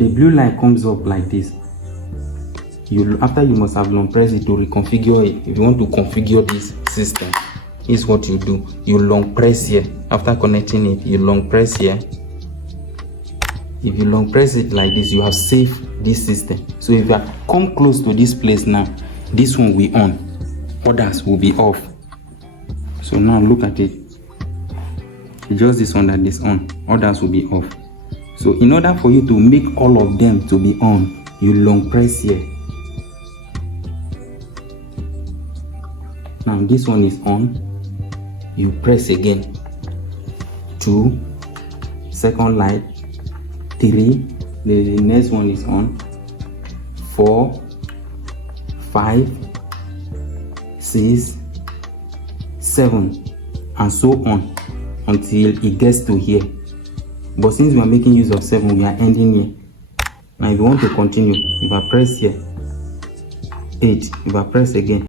the blue light comes up like this, after you must have long press it to reconfigure it. If you want to configure this system, is what you do. You long press here. After connecting it, you long press here. If you long press it like this, you have saved this system. So if you come close to this place now, this one will be on, others will be off. So now look at it. Just this one that is on, others will be off. So in order for you to make all of them to be on, you long press here. Now this one is on, you press again. 2, second light. 3, the next one is on. 4, 5, 6, 7, and so on until it gets to here. But since we are making use of 7, we are ending here. Now if you want to continue, if I press here, 8, if I press again,